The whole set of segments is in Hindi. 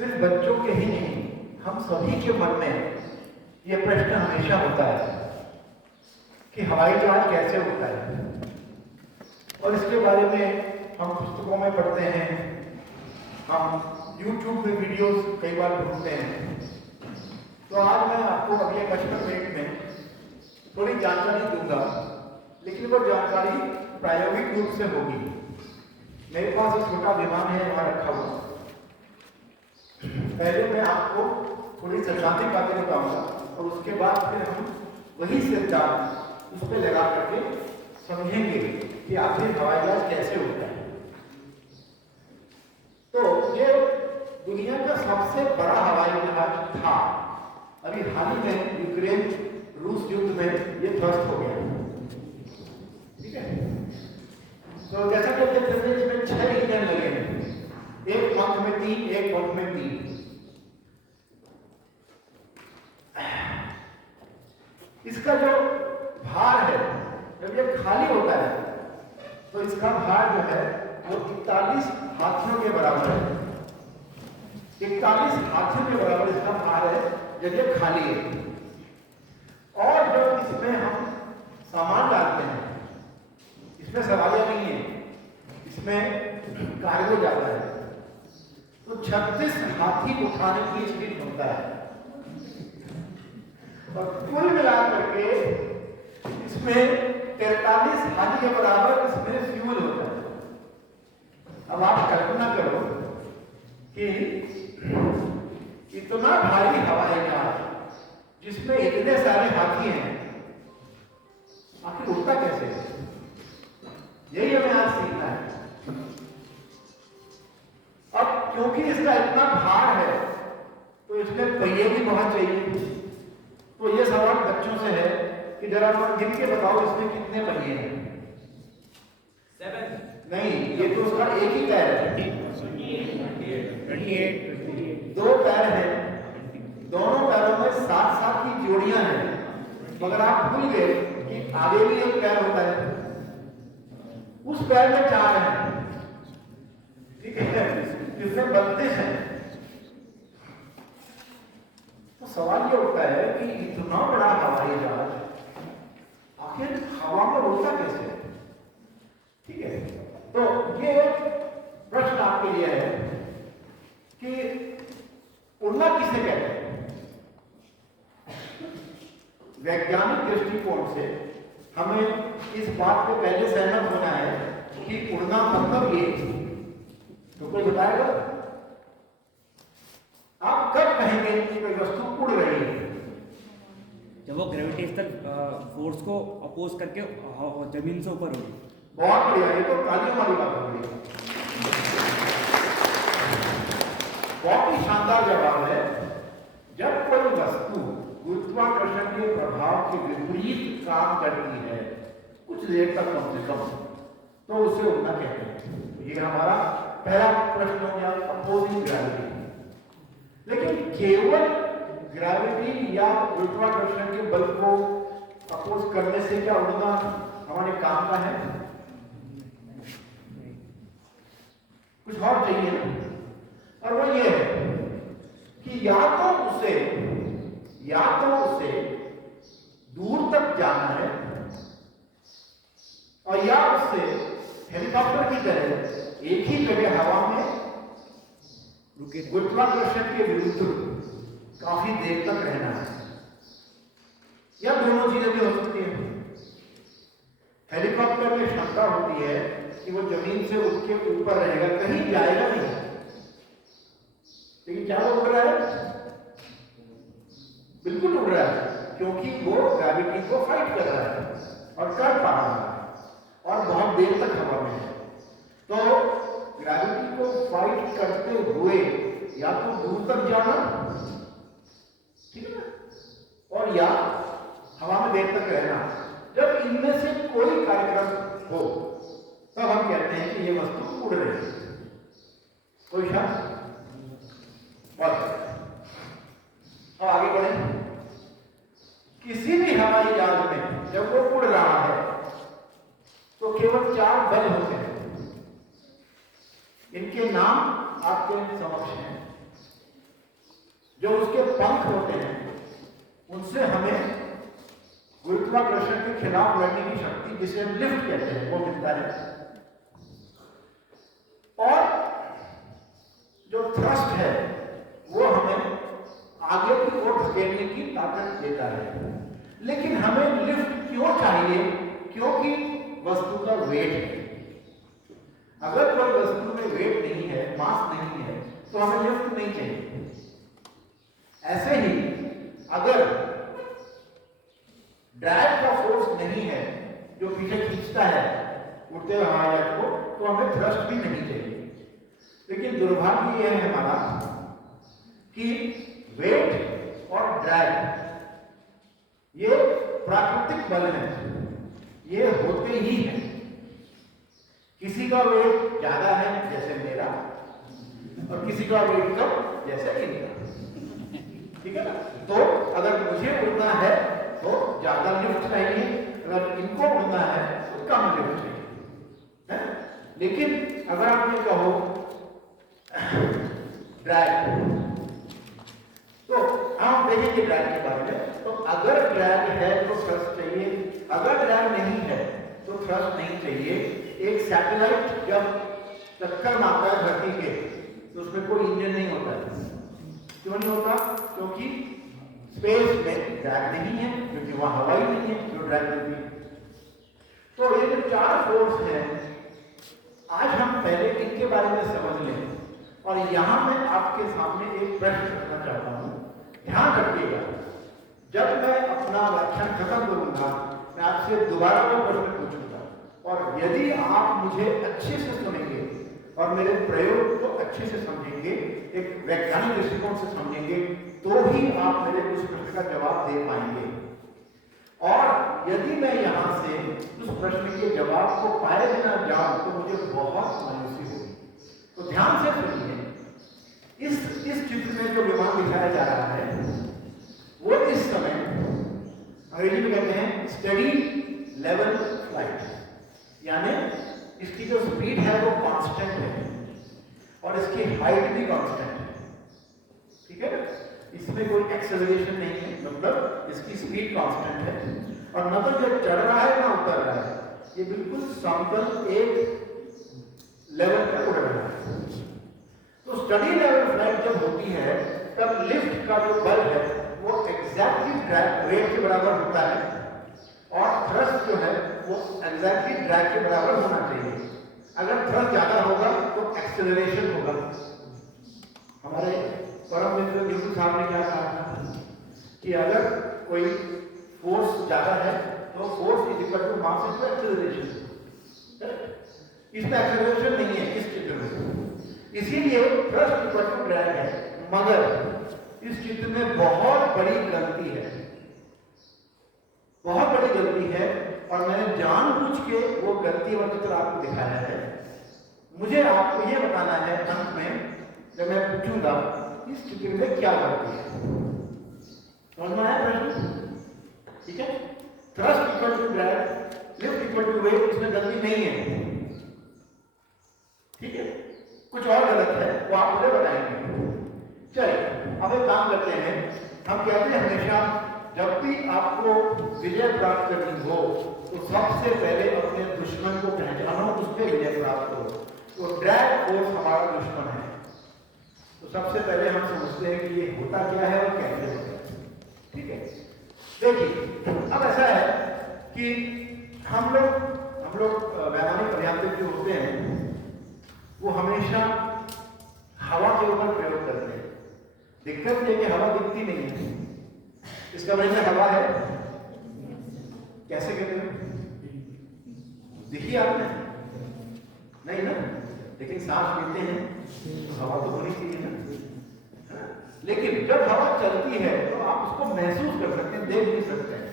सिर्फ बच्चों के ही नहीं, हम सभी के मन में ये प्रश्न हमेशा होता है कि हवाई जहाज कैसे उड़ता है। और इसके बारे में हम पुस्तकों में पढ़ते हैं, हम YouTube में वीडियोस कई बार ढूंढते हैं। तो आज मैं आपको अगले 55 मिनट में थोड़ी जानकारी दूंगा, लेकिन वो जानकारी प्रायोगिक रूप से होगी। मेरे पास एक छोटा विमान है वहां रखा हुआ। पहले मैं आपको थोड़ी सैद्धांतिक बातें बताऊंगा और उसके बाद फिर हम वही सिद्धांत उस पर लगा करके समझेंगे कि आखिर हवाई जहाज कैसे उड़ता है। तो ये दुनिया का सबसे बड़ा हवाई जहाज था। अभी हाल ही में यूक्रेन रूस युद्ध में ये ध्वस्त हो गया, ठीक है। तो जैसा कि देख सकते हैं इसमें 6 इंजन लगे हैं, एक पंख में 3, एक पंख में 3। इसका जो भार है, जब ये खाली होता है तो इसका भार जो है वो 41 हाथियों के बराबर है। 41 हाथियों के बराबर इसका भार है जब ये खाली है। और जब इसमें हम सामान डालते हैं, इसमें सवालियां नहीं है, इसमें कार्गो जाता है, तो 36 हाथी उठाने की इसकी क्षमता है। और कुल मिलाकर के इसमें 43 हाथी के बराबर इसमें फ्यूल होता है। अब आप कल्पना करो कि इतना भारी हवाई जहाज जिसमें इतने सारे हाथी हैं, आखिर उड़ता कैसे है? यही हमें आज सीखना है। अब क्योंकि इसका इतना भार है तो इसमें पहिए भी बहुत चाहिए। तो ये सवाल बच्चों से है कि जरा गिन के बताओ इसमें कितने पहिए हैं? 7 नहीं, ये तो उसका एक ही पैर है। 28 2 पैर हैं, दोनों पैरों में 7-7 की जोड़ियां हैं। मगर आप भूल गए कि आगे भी एक पैर होता है, उस पैर में 4 हैं, ठीक है, इसमें 32 हैं। तो सवाल ये उठता है कि इतना बड़ा हवाई जहाज आखिर हवा में उड़ता कैसे है? ठीक है, तो ये प्रश्न आपके लिए है कि उड़ना किसे कहते हैं। वैज्ञानिक दृष्टिकोण से हमें इस बात पे पहले सहमत होना है कि उड़ना मतलब ये। तो कोई बताएगा आप कब कहेंगे कि कोई वस्तु उड़ रही है? जब वो ग्रेविटेशनल फोर्स को अपोज करके जमीन से ऊपर उड़ी। बहुत बढ़िया, ये तो तालियों वाली बात हो गई। बहुत ही शानदार जवाब है। जब कोई वस्तु गुरुत्वाकर्षण के प्रभाव के विपरीत काम करती है कुछ देर तक कम से कम, तो उसे उड़ना कहते हैं। ये हमारा पहला प्रश्न हो गया, अपोजिंग ग्रेविटी। लेकिन केवल ग्रेविटी या गुरुत्वाकर्षण के बल को अपोज करने से क्या उड़ना हमारे काम का है? कुछ और चाहिए ना। और वो ये है कि या तो उसे दूर तक जाना है और या उससे हेलीकॉप्टर की तरह एक ही जगह हवा में गुरुत्वाकर्षण के विरुद्ध काफी देर तक रहना है, या दोनों चीजें भी हो सकती है। हेलीकॉप्टर में क्षमता होती है कि वो जमीन से उठ के ऊपर रहेगा, कहीं जाएगा नहीं, लेकिन क्या वो उड़ रहा है? बिल्कुल उड़ रहा है, क्योंकि वो ग्रेविटी को फाइट कर रहा है और कर पा रहा है और बहुत देर तक हवा में है। तो ग्रेविटी को फाइट करते हुए या तो दूर तक जाना, ठीक है ना, और या हवा में देर तक रहना। जब इनमें से कोई कार्यक्रम हो तब हम कहते हैं कि ये वस्तु उड़ रही है। कोई शक? अब आगे बढ़ें। किसी भी हवाई जहाज में जब वो उड़ रहा है तो केवल 4 बल होते हैं। इनके नाम आपके समक्ष हैं। जो उसके पंख होते हैं उनसे हमें गुरुत्वाकर्षण के खिलाफ लड़ने की शक्ति, जिसे हम लिफ्ट कहते हैं, वो मिलता है। और जो थ्रस्ट है वो हमें आगे की ओर धकेलने की ताकत देता है। लेकिन हमें लिफ्ट क्यों चाहिए? क्योंकि वस्तु का वेट है। अगर कोई वस्तु में वेट नहीं है, मास नहीं है, तो हमें लिफ्ट नहीं चाहिए। ऐसे ही अगर ड्रैग का फोर्स नहीं है जो पीछे खींचता है उड़ते हुए हवाई जहाज को, तो हमें थ्रस्ट भी नहीं चाहिए। लेकिन दुर्भाग्य यह है हमारा कि वेट और ड्रैग ये प्राकृतिक बल है, ये होते ही हैं। किसी का वेट ज्यादा है जैसे मेरा, और किसी का वेट कम जैसे इनका, ठीक है ना। तो अगर मुझे उड़ना है तो ज्यादा लिफ्ट चाहिए, अगर इनको उड़ना है तो कम लिफ्ट चाहिए, है? लेकिन अगर आपने कहो ड्रैग, तो हम देखेंगे ड्रैग के बारे में। तो अगर ड्रैग है तो थ्रस्ट चाहिए, अगर ड्रैग नहीं है तो थ्रस्ट नहीं चाहिए। एक सैटेलाइट जब टक्कर मारता है धरती के, तो उसमें कोई इंजन नहीं होता है। क्यों नहीं होता? क्योंकि स्पेस में ड्रैग नहीं है, क्योंकि वहां हवा ही नहीं है जो ड्रैग देती है। तो ये जो चार फोर्स हैं, आज हम पहले इनके बारे में समझ लें। और यहां मैं आपके सामने एक प्रश्न रखना चाहता हूं, ध्यान रखिएगा। जब मैं अपना व्याख्यान खत्म करूंगा, मैं आपसे दोबारा वो प्रश्न पूछूंगा, और यदि आप मुझे अच्छे से सुनेंगे और मेरे प्रयोग को अच्छे से समझेंगे, एक वैज्ञानिक दृष्टिकोण से समझेंगे, तो ही आप मेरे उस प्रश्न का जवाब दे पाएंगे। और यदि मैं यहां से उस प्रश्न के जवाब को पाए बिना जाऊं तो मुझे बहुत मायूसी होगी। तो ध्यान से सुनिए। इस चित्र में जो विमान दिखाया जा रहा है वो इस समय अंग्रेजी में कहते हैं स्टडी लेवल फ्लाइट, यानी इसकी जो स्पीड है वो कांस्टेंट है और इसकी हाइट भी कांस्टेंट है, ठीक है ना। इसमें कोई एक्सेलरेशन नहीं है, मतलब इसकी स्पीड कांस्टेंट है। और न तो ये चढ़ रहा है ना उतर रहा है, ये बिल्कुल समतल एक लेवल पर उड़ रहा है। तो स्टडी लेवल फ्लाइट जब होती है तब लिफ्ट का जो बल है वो एग्जैक्टली ड्रैग वेट के बराबर होता है, और थ्रस्ट जो है वो एग्जैक्टली ड्रैग के बराबर होना चाहिए। अगर थ्रस्ट ज्यादा होगा तो एक्सेलरेशन होगा। हमारे परम मित्र न्यूटन साहब ने क्या कहा था कि अगर कोई फोर्स ज्यादा है तो force is equal to mass into acceleration. इसमें एक्सेलरेशन नहीं है इस चित्र में, इसीलिए थ्रस्ट इक्वल टू ड्रैग है। मगर इस चित्र में बहुत बड़ी गलती है, बहुत बड़ी गलती है, और मैंने जानबूझ के वो गलती और चित्र आपको दिखाया है। मुझे आपको ये बताना है अंत में, जब मैं पूछूंगा इस चित्र में क्या गलती है। समझ में आया प्रश्न? ठीक है। Thrust equal to drag, lift equal to weight, इसमें गलती नहीं है, ठीक है। कुछ और गलत है वो आप मुझे बताएंगे। चलिए अब एक काम करते हैं। हम कहते हैं हमेशा जब भी आपको विजय प्राप्त करनी हो तो सबसे पहले अपने दुश्मन को पहचानो, उस पर विजय प्राप्त करो। तो ड्रैग फोर्स हमारा दुश्मन है। तो सबसे पहले हम समझते हैं कि ये होता क्या है और कैसे होता है, ठीक है। देखिए अब ऐसा है कि हम लोग वैमानिक अभियांत्रिक जो होते हैं वो हमेशा हवा के ऊपर प्रयोग करते हैं। दिक्कत ये कि हवा दिखती नहीं है, इसका मतलब हवा है, कैसे कहते हो? देखिए आपने नहीं ना, लेकिन सांस लेते हैं तो हवा तो होनी चाहिए ना। लेकिन जब हवा चलती है तो आप उसको महसूस कर सकते हैं, देख नहीं सकते हैं।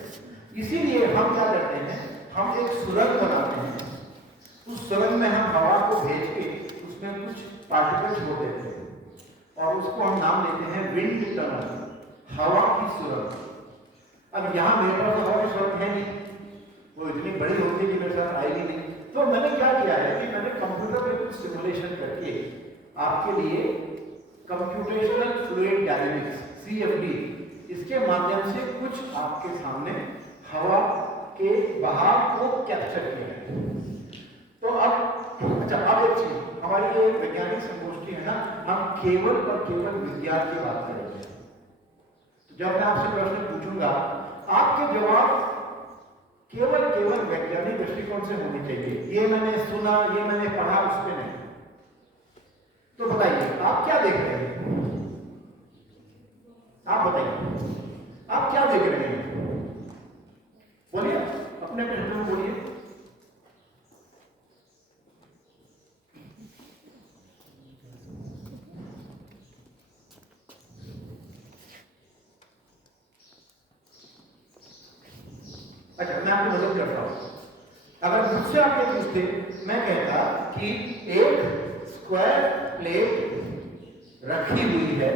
इसीलिए हम क्या करते हैं, हम एक सुरंग बनाते हैं। उस सुरंग में हम हवा को भेज के उसमें कुछ पार्टिकल छोड़ देते हैं और उसको हम नाम देते हैं विंड टनल, हवा की सुरंग। अब यहाँ मेरे पास हवा की सुरंग है नहीं, वो इतनी बड़ी होती है कि मेरे साथ आएगी नहीं। तो मैंने क्या किया है कि मैंने कंप्यूटर पे कुछ सिमुलेशन करके आपके लिए कंप्यूटेशनल फ्लूइड डायनेमिक्स CFD, इसके माध्यम से कुछ आपके सामने हवा के बहाव को कैप्चर किया है। तो अब अच्छा, अब एक चीज, हमारी ये वैज्ञानिक संगोष्ठी है ना, हम केवल और केवल विज्ञान की बात करेंगे। तो जब मैं आपसे प्रश्न पूछूंगा, आपके जवाब केवल केवल वैज्ञानिक दृष्टिकोण से होने चाहिए। ये मैंने सुना, ये मैंने पढ़ा, उस पर नहीं। तो बताइए आप क्या देख रहे हैं? आप बताइए आप क्या देख रहे हैं? बोलिए, अपने अपने शब्दों में बोलिए। अच्छा, मैं आपको मदद करता हूं। अगर मुझसे आप ये पूछते, मैं कहता कि एक स्क्वायर प्लेट रखी हुई है,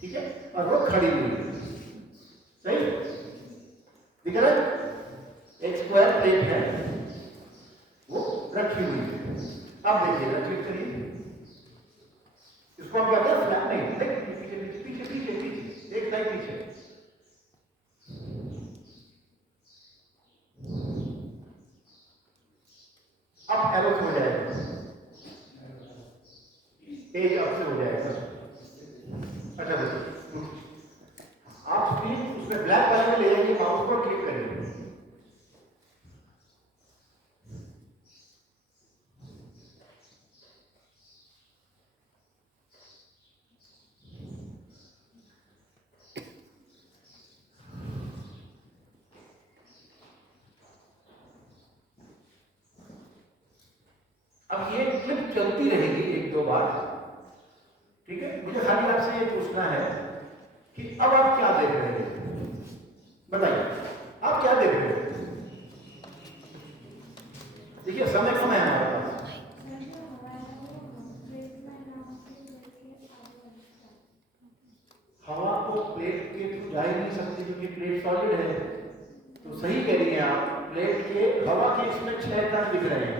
ठीक है, और वो खड़ी हुई है, सही दिख रहा है? एक स्क्वायर प्लेट है, वो रखी हुई है। अब देखिए, क्लिक करिए, इसको हम कहते हैं फ्लैट। नहीं, पीछे पीछे पीछे पीछे पीछे, एक साइड पीछे। अब एरो हो जाएगा, पेज अप से हो जाएगा। अच्छा देखिए, आप स्क्रीन उसमें ब्लैक कलर में ले जाइए, माउस पर क्लिक करिए। अब ये क्लिप चलती रहेगी एक दो बार, ठीक है। मुझे खाली आपसे ये पूछना है कि अब आप क्या देख रहे हैं? बताइए, आप क्या देख रहे हैं? देखिए, समय कम है हमारे पास। हवा को प्लेट के थ्रू जा ही नहीं सकती, क्योंकि प्लेट सॉलिड है। तो सही कह रही हैं आप, प्लेट के हवा के इसमें 6 कण दिख रहे हैं।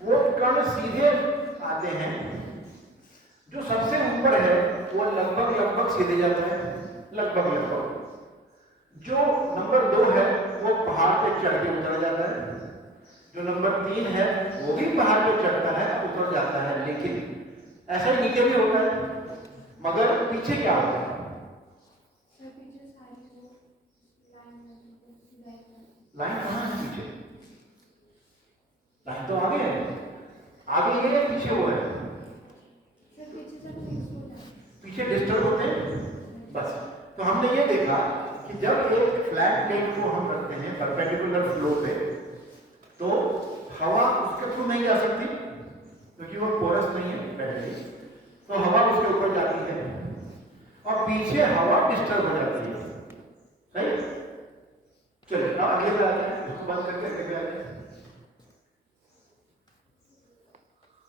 वो कण सीधे आते हैं, जो सबसे ऊपर है वो लगभग लगभग सीधे जाता है, लगभग लगभग। जो नंबर 2 है वो पहाड़ पे चढ़ के उतर जाता है, जो नंबर 3 है वो भी पहाड़ पे चढ़ता है, उतर जाता है। लेकिन ऐसा ही नीचे भी होता है, मगर पीछे क्या होता है? लाइन कहाँ है पीछे? लाइन तो आगे है, आगे ये है, पीछे वो है। पीछे डिस्टर्ब होते हैं बस। तो हमने ये देखा कि जब एक फ्लैट प्लेट को हम रखते हैं परपेंडिकुलर फ्लो पे, तो हवा उसके थ्रू नहीं जा सकती, क्योंकि वो पोरस नहीं है पहले, तो हवा उसके ऊपर जाती है और पीछे हवा डिस्टर्ब हो जाती है, सही। चलिए अब आगे बढ़ाते हैं, उसको बंद करके आगे बढ़ाते हैं।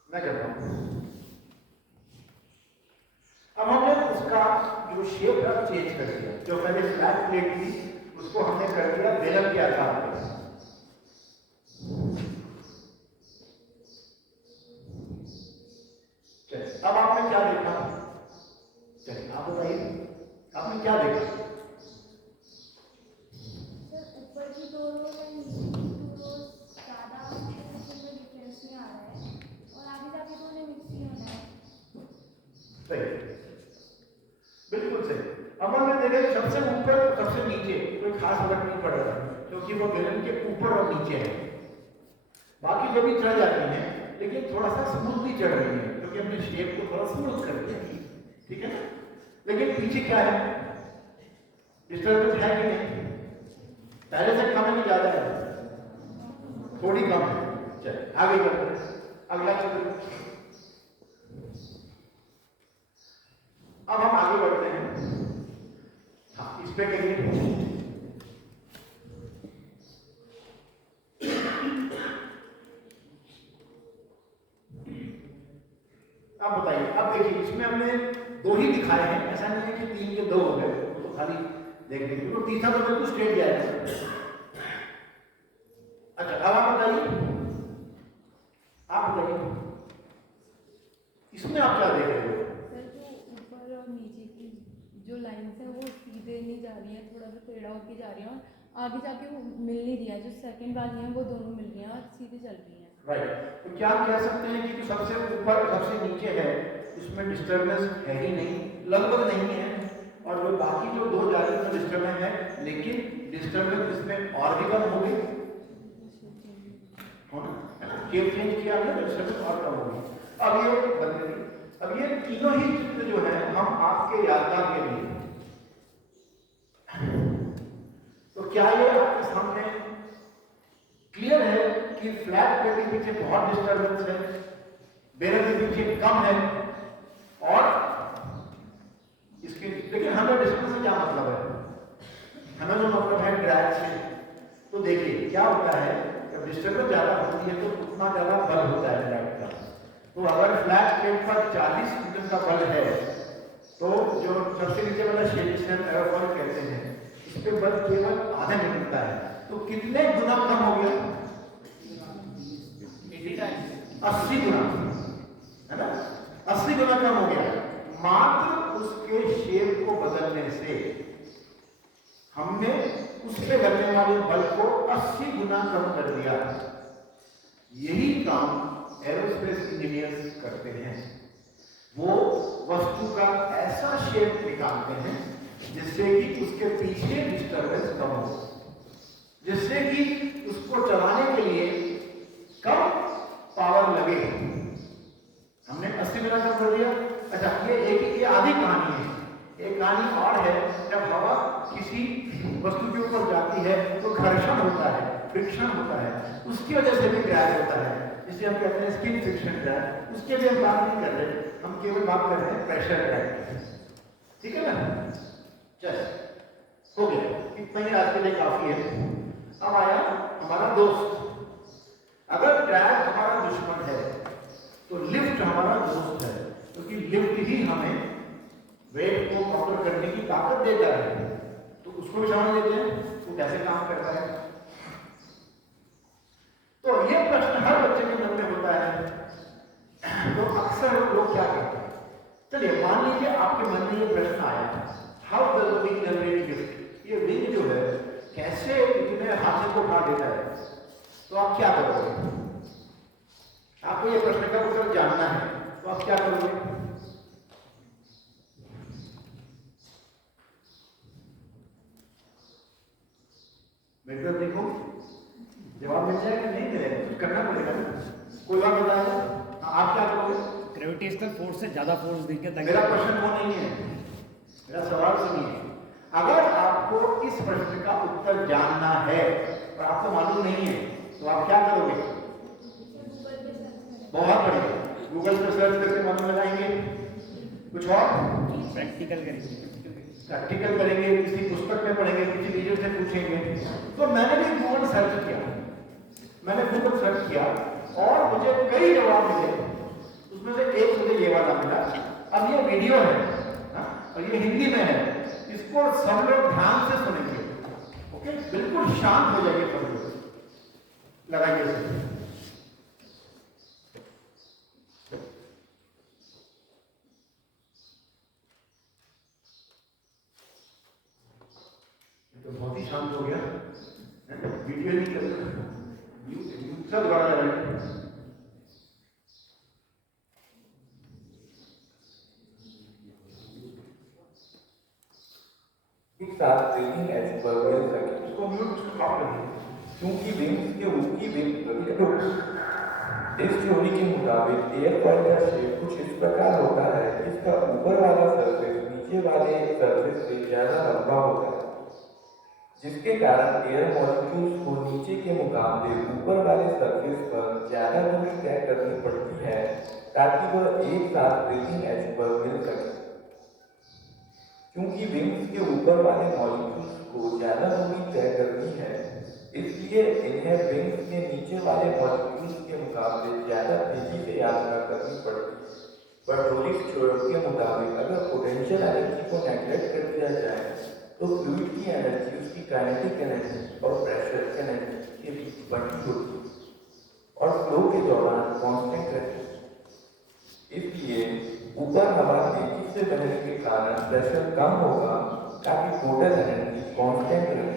मैं करता हूं। अब हमने उसका जो शेप है चेंज कर दिया। जो पहले फ्लैट प्लेट थी उसको हमने कर दिया बेलन के आकार पे। चलिए, अब आपने क्या देखा? चलिए आप बताइए, आपने क्या देखा? ऊपर की 2 रो या नीचे की 2 रो ज्यादा डिफरेंस नहीं आ रहा है, और आगे जाके तो उन्हें मिक्स ही होना है। सही, बिल्कुल सही। अब हमने देखा सबसे ऊपर सबसे नीचे कोई खास फर्क नहीं पड़ रहा, क्योंकि वो बेलन के ऊपर और नीचे है। बाकी जो भी चढ़ जाती हैं, लेकिन थोड़ा सा स्मूथली चढ़ रही है, क्योंकि हमने शेप को थोड़ा स्मूथ कर दिया, ठीक है ना। लेकिन पीछे क्या है? डिस्टर्बेंस है कि नहीं? पहले से कम है कि ज्यादा है? थोड़ी कम है। चलिए आगे बढ़ते हैं, अगला चित्र। अब हम आगे बढ़ते हैं, हाँ इस पे करिए। अब बताइए, अब देखिए इसमें हमने 2 ही दिखाए हैं, ऐसा नहीं है कि 3 के 2 हो गए, तो खाली देख लीजिए, तो तीसरा तो बिल्कुल स्ट्रेट जाएगा। अच्छा अब आप बताइए, इसमें आप क्या देख रहे हो? सर जो ऊपर और नीचे टेढ़ा होके जा रही हैं और आगे जाके वो मिल नहीं रही है, जो सेकंड वाली हैं वो दोनों मिल रही हैं और सीधी चल रही हैं। राइट, तो क्या कह सकते हैं कि जो सबसे ऊपर सबसे नीचे है उसमें डिस्टर्बेंस है ही नहीं, लगभग नहीं है, और जो बाकी जो दो जा रही है डिस्टर्बेंस है, लेकिन डिस्टर्बेंस इसमें और भी कम हो गई, केव चेंज किया हमने, डिस्टर्बेंस और कम हो गई। अब ये बदल गई। अब ये तीनों ही चित्र जो है हम आपके यादगार के लिए, तो क्या ये आपके सामने क्लियर है कि फ्लैट प्लेट के पीछे बहुत डिस्टर्बेंस है, बैरल के पीछे कम है, और इसके लेकिन हमें डिस्टेंस से क्या मतलब है, हमें जो मतलब है ड्रैग से। तो देखिए क्या होता है, जब डिस्टर्बेंस ज्यादा होती है तो उतना ज्यादा बल होता है ड्रैग का। तो अगर फ्लैट प्लेट पर 40 न्यूटन का बल है, तो जो सबसे नीचे वाला शेडिशन एरोफॉइल कहते हैं, इस पे बल केवल आधा न्यूटन का है, तो कितने गुना कम हो गया, 80 गुना, है ना, 80 गुना कम हो गया। मात्र उसके शेप को बदलने से हमने उस पे लगने वाले बल को 80 गुना कम कर दिया। यही काम एरोस्पेस इंजीनियर्स करते हैं। वो वस्तु का ऐसा शेप निकालते हैं जिससे कि उसके पीछे डिस्टर्बेंस कम हो, जिससे कि उसको चलाने के लिए कम पावर लगे। हमने 80 गुना कम कर दिया। अच्छा, ये आधी कहानी है। एक कहानी और है, जब हवा किसी वस्तु के ऊपर जाती है तो घर्षण होता है, फ्रिक्शन होता है, उसकी वजह से भी ड्रैग होता है, जिसे हम कहते हैं स्किन फ्रिक्शन ड्रैग। उसके लिए हम बात नहीं कर रहे, हम केवल बात कर रहे हैं प्रेशर ड्रैग। ठीक है ना, चल हो गया, इतना ही आज के लिए काफी है। अब आया हमारा दोस्त। अगर ड्रैग हमारा दुश्मन है तो लिफ्ट हमारा दोस्त है, क्योंकि लिफ्ट ही हमें वेट को काउंटर करने की ताकत देता है। तो उसको भी समझ लेते हैं वो कैसे काम करता है। तो ये प्रश्न हर बच्चे के मन में होता है। तो अक्सर लोग क्या करते हैं, चलिए मान लीजिए आपके मन में ये प्रश्न आया, how does wing generate lift, ये विंग जो है कैसे इतने हाथ को उठा देता है, तो आप क्या करोगे? आपको ये प्रश्न का उत्तर जानना है, तो आप क्या करोगे? बेटर देखो, जवाब मिल जाएगा, नहीं मिलेगा, कुछ करना पड़ेगा ना। कोई बात बताएगा, आप क्या करोगे? ग्रेविटेशनल फोर्स से ज्यादा फोर्स देंगे ताकि। मेरा प्रश्न वो नहीं है, मेरा सवाल सुनिए। अगर आपको इस प्रश्न का उत्तर जानना है और आपको मालूम नहीं है, तो आप क्या करोगे? बहुत बढ़िया, गूगल पर सर्च करके मालूम लगाएंगे। कुछ और? प्रैक्टिकल करेंगे, प्रैक्टिकल करेंगे, किसी पुस्तक में पढ़ेंगे, किसी वीडियो से पूछेंगे। तो मैंने भी गूगल सर्च किया, मैंने गूगल सर्च किया और मुझे कई जवाब मिले। उसमें से एक मुझे ये वाला मिला। अब ये वीडियो है ना, और ये हिंदी में है, इसको सब लोग ध्यान से सुनेंगे, ओके, बिल्कुल शांत हो जाइए सब लोग, लगाइए। तो बहुत ही शांत हो गया, वीडियो नहीं कर दूसरा दोबारा लगाइए। एक साथ ब्रीथिंग एज पर मिल सके, उसको म्यूट ऑफ कर दीजिए। क्योंकि विंग्स के ऊपरी विंग इस थ्योरी के मुताबिक एयरफॉइल का शेप कुछ इस प्रकार होता है कि इसका ऊपर वाला सरफेस नीचे वाले सरफेस से ज्यादा लंबा होता है, जिसके कारण एयर मॉलिक्यूल्स को नीचे के मुकाबले ऊपर वाले सरफेस पर ज्यादा दूरी तय करनी पड़ती है ताकि वह एक साथ ब्रीथिंग एज पर मिल सके। क्योंकि विंग्स के ऊपर वाले मॉलिक्यूल्स को ज्यादा दूरी तय करनी है, इसलिए इन्हें विंग्स के नीचे वाले मॉलिक्यूल्स के मुकाबले ज्यादा तेजी से यात्रा करनी पड़ती है। बर्नौलीज थ्योरम के मुताबिक अगर पोटेंशियल एनर्जी को नेगलेक्ट कर दिया जाए तो फ्लूइड की एनर्जी उसकी काइनेटिक एनर्जी और प्रेशर एनर्जी के बीच बंटी होती है और फ्लो के दौरान कांस्टेंट रहती है। इसलिए ऊपर हवा तेजी से बहने के कारण प्रेशर कम होगा ताकि टोटल एनर्जी कांस्टेंट रहे।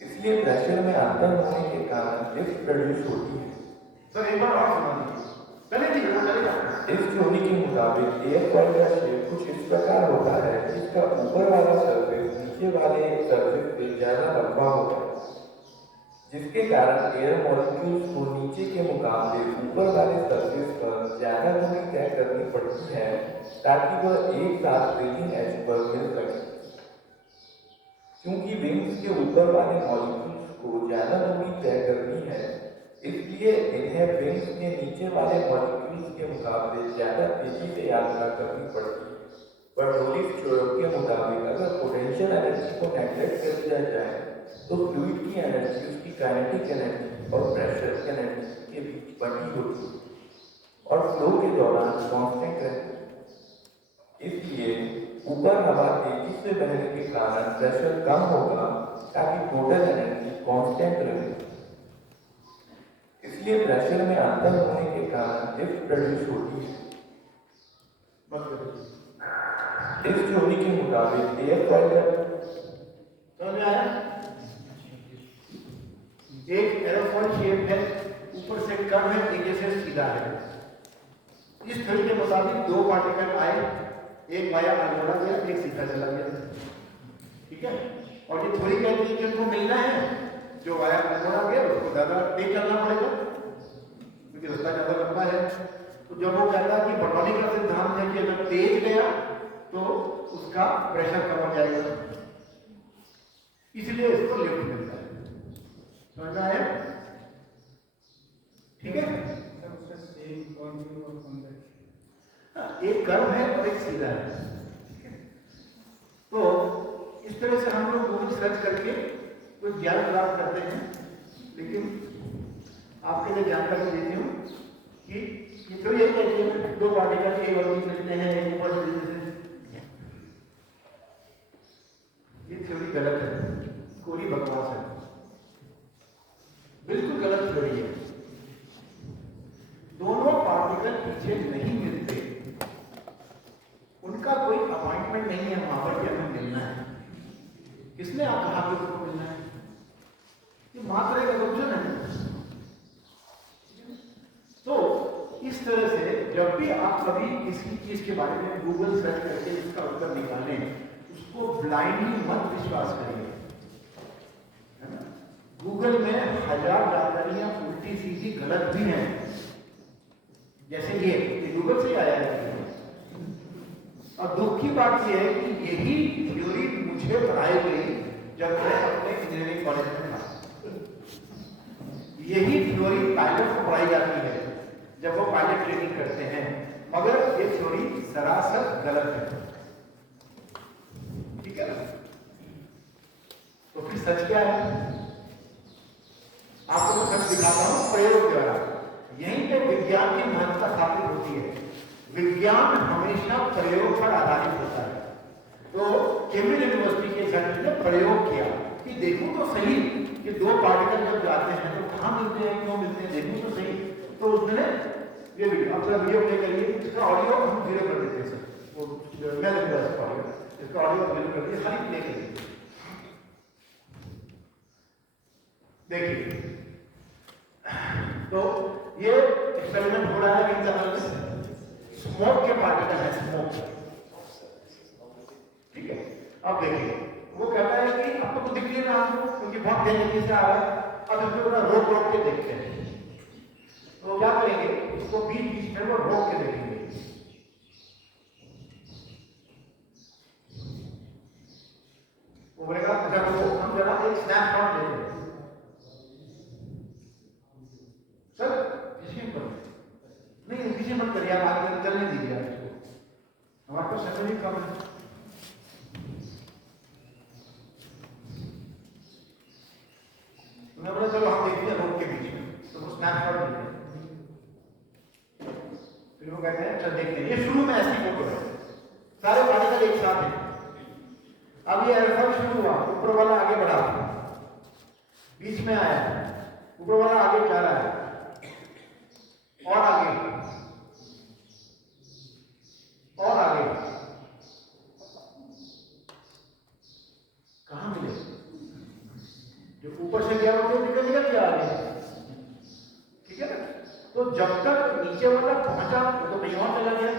इसलिए प्रेशर में अंतर होने के कारण लिफ्ट प्रोड्यूस होती है। सर एक बार और सुना दीजिए। चलिए ठीक है, चलेगा। इस थ्योरी के मुताबिक एयर कॉइल का शेप कुछ इस प्रकार होता है जिसका ऊपर वाला सरफेस नीचे वाले सरफेस से ज्यादा लंबा होता है, जिसके कारण एयर मॉलिक्यूल्स को नीचे के मुकाबले ऊपर वाले सरफेस पर ज्यादा दूरी तय करनी पड़ती है ताकि वह एक साथ ब्रीथिंग एज पर मिल सके। क्योंकि विंग्स के ऊपर वाले मॉलिक्यूल्स को ज्यादा दूरी तय करनी है, इसलिए इन्हें विंग्स के नीचे वाले मॉलिक्यूल्स के मुकाबले ज्यादा तेजी से यात्रा करनी पड़ती है। बर्नौलीज़ थ्योरम के मुताबिक अगर पोटेंशियल एनर्जी को नेगलेक्ट कर दिया जाए तो फ्लूइड की एनर्जी उसकी काइनेटिक एनर्जी और प्रेशर एनर्जी के बीच बंटी होती है और फ्लो के दौरान कांस्टेंट रहती है। इसलिए ऊपर हवा तेजी से बहने के कारण प्रेशर कम होगा ताकि टोटल एनर्जी कांस्टेंट रहे। इसलिए प्रेशर में अंतर होने के कारण लिफ्ट प्रोड्यूस होती है। इस थ्योरी के मुताबिक एयर कॉइल समझ में आया? एक एरोफॉइल शेप है, ऊपर से कर्व है, नीचे से सीधा है। इस थ्योरी के मुताबिक दो पार्टिकल आए, एक वाया अनमोड़ा गया, एक सीधा चला गया। ठीक है? और ये थ्योरी कहती है कि उनको मिलना है, जो वाया अनमोड़ा गया उसको ज्यादा तेज चलना पड़ेगा क्योंकि रास्ता ज्यादा लंबा है। तो जब वो कहता है कि बर्नौली का सिद्धांत है कि अगर तेज गया तो उसका प्रेशर कम हो जाएगा, इसलिए इसको लिफ्ट मिलता है। समझ आया? ठीक है? एक कर्व है और एक सीधा है। तो इस तरह से हम लोग गूगल सर्च करके कोई ज्ञान प्राप्त करते हैं, लेकिन आपके लिए जानकारी देती हूँ कि ये तो यही कहती है दो पार्टिकल ए और बी मिलते हैं ऊपर से। ये थ्योरी गलत है, कोई बकवास है, बिल्कुल गलत थ्योरी है। दोनों पार्टिकल पीछे नहीं मिलते, उनका कोई अपॉइंटमेंट नहीं है वहां पर कि हमें मिलना है। किसने आप कहा कि उसको मिलना है? ये मात्र एक assumption है। तो इस तरह से जब भी आप कभी किसी चीज के बारे में गूगल सर्च करके उसका उत्तर निकालें, उसको ब्लाइंडली मत विश्वास करिए, है ना? गूगल में 1000 जानकारियां उल्टी सीधी गलत भी हैं, जैसे ये गूगल से आया है। और दुख की बात यह है कि यही थ्योरी मुझे पढ़ाई गई जब मैं अपने इंजीनियरिंग कॉलेज में था। यही थ्योरी पायलट को पढ़ाई जाती है जब वो पायलट ट्रेनिंग करते हैं, मगर ये थ्योरी सरासर गलत है। ठीक है ना? तो फिर सच क्या है? आपको मैं सच दिखाता हूं प्रयोग द्वारा। यहीं पे विज्ञान की महत्ता स्थापित होती है। विज्ञान हमेशा प्रयोग पर आधारित होता है। तो केम्ब्रिज यूनिवर्सिटी के साइंटिस्ट ने प्रयोग किया कि देखो तो सही कि दो पार्टिकल जब जाते हैं तो कहां मिलते हैं, क्यों मिलते हैं, देखो तो सही। तो उसने ये वीडियो अपना वीडियो प्ले करिए, इसका ऑडियो हम जीरो कर देते हैं सर, वो मैं लूंगा इसका ऑडियो, इसका ऑडियो जीरो कर दिए, खाली प्ले करिए। देखिए, तो ये एक्सपेरिमेंट हो रहा है इंटरनल में, स्मोक के पार्टिकल है, स्मोक। ठीक है? अब देखिए, वो कहता है कि आपको तो दिख नहीं रहा आपको क्योंकि बहुत तेजी से आ रहा है। अब इसको थोड़ा रोक रोक के देखते हैं। तो क्या करेंगे, उसको बीच बीच में वो रोक के देखेंगे। वो बोलेगा अच्छा वो हम जरा एक स्नैपशॉट ले लें। सर पीछे नहीं, पीछे मत करिए, आप आगे चलने दीजिए इसको, हमारे पास समय भी कम है। मैं बोला चलो हम देखते हैं रोड के बीच में, तो वो स्नैपशॉट लेते हैं। फिर वो कहते हैं चल देखते हैं। ये शुरू में ऐसी फोटो है, सारे पार्टिकल एक साथ हैं। अब ये अल्फा शुरू हुआ, ऊपर वाला आगे बढ़ा, बीच में आया, ऊपर वाला आगे जा रहा है और आगे और आगे तक नीचे वाला पहुंचा वो तो कहीं और चला गया।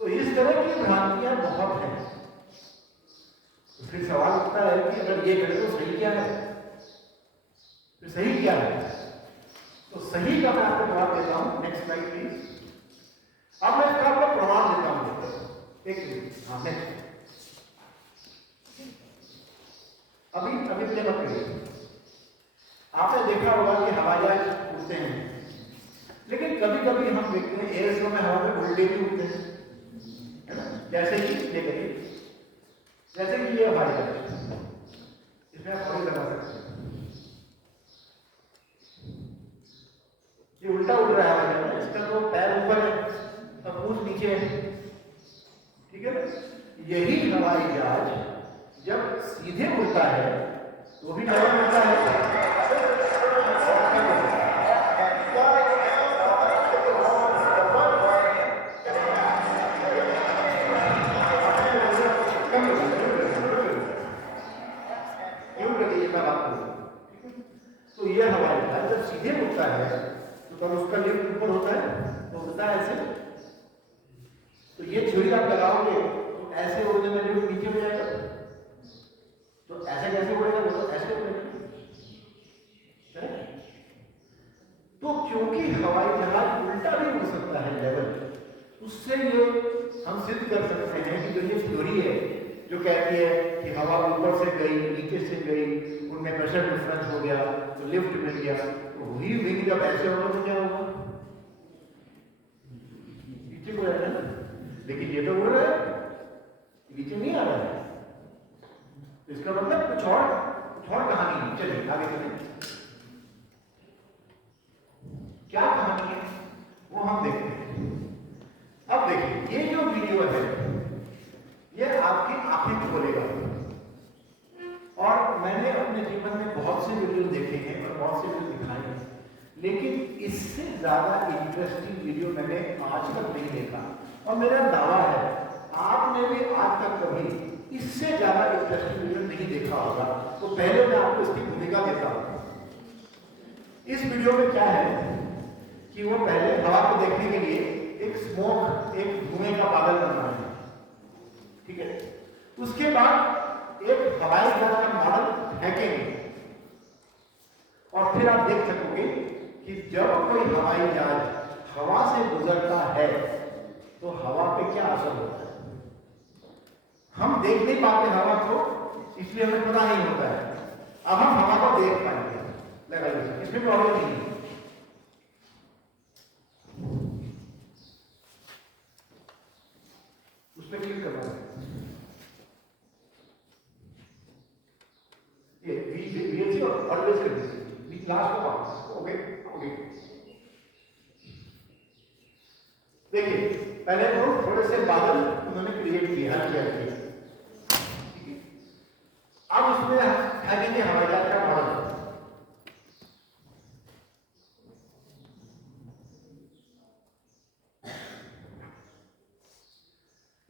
तो इस तरह की भ्रांतियां बहुत हैं। तो फिर सवाल उठता है कि अगर ये गलत तो सही क्या है, तो सही क्या है? तो सही का मैं आपको जवाब देता हूं। Next slide please. अब मैं इसका आपको प्रमाण देता हूं। एक मिनट, हाँ नेक्स्ट। अभी प्ले मत करिए। आपने देखा होगा कि हवाई जहाज उड़ते हैं, लेकिन कभी कभी हम देखते हैं एयर शो में हवा में उल्टे भी उड़ते हैं, है ना? जैसे कि ये करिए, जैसे कि ये हवाई जहाज, इसमें आप थोड़ी लगा सकते हैं, ये उल्टा उड़ रहा है हवाई जहाज, इसका तो पैर ऊपर है और पूंछ नीचे है, ठीक है? यही हवाई जहाज जब सीधे उड़ता है तो भी डर उड़ता है। तो ये हवाई जहाज जब सीधे उड़ता है तो तब उसका लिफ्ट ऊपर होता है, तो उड़ता है ऐसे। तो ये छुरी आप लगाओगे तो ऐसे उड़ने में लिफ्ट नीचे हो जाएगा, तो ऐसे कैसे उड़ेगा? वो तो ऐसे उड़ेगा। तो क्योंकि हवाई जहाज उल्टा भी उड़ सकता है लेवल, उससे ये हम सिद्ध कर सकते हैं कि जो ये थ्योरी है जो कहती है कि हवा ऊपर से गई नीचे से गई, उनमें प्रेशर डिफरेंस हो गया तो लिफ्ट मिल गया, तो वही विंग जब ऐसे होगा तो क्या होगा? नीचे को जाएगा ना। लेकिन ये तो उड़ रहा है, नीचे नहीं आ रहा है। इसका मतलब कुछ और कहानी है। चलिए आगे चलें। क्या कहानी है वो हम देखते हैं। अब देखिए, ये जो वीडियो है ये आपकी आंखें खोलेगा। और मैंने अपने जीवन में बहुत से वीडियो देखे हैं और बहुत से वीडियो दिखाए हैं, लेकिन इससे ज्यादा इंटरेस्टिंग वीडियो मैंने आज तक नहीं देखा। और मेरा दावा है आपने भी आज तक कभी इससे ज्यादा इंटरेस्टिंग वीडियो नहीं देखा होगा। तो पहले मैं आपको इसकी भूमिका देता हूं। इस वीडियो में क्या है कि वो पहले हवा को देखने के लिए एक स्मोक, एक धुएं का बादल बन रहा है, ठीक है? उसके बाद एक हवाई जहाज का मॉडल फेंकेंगे और फिर आप देख सकोगे कि जब कोई हवाई जहाज हवा से गुजरता है तो हवा पे क्या असर होता है। हम देख नहीं पाते हवा को, इसलिए हमें पता नहीं होता है। अब हम हवा को देख पाएंगे, लगाइए, इसमें प्रॉब्लम नहीं है। उस पर क्लिक करना है। ये वीएलसी और ऑलवेज कर दीजिए, लास्ट को वापस। ओके ओके, देखिए पहले तो थोड़े से बादल उन्होंने क्रिएट किए, हल्के हल्के, ठीक है? अब उसमें फेंकेंगे हवाई जहाज का मॉडल।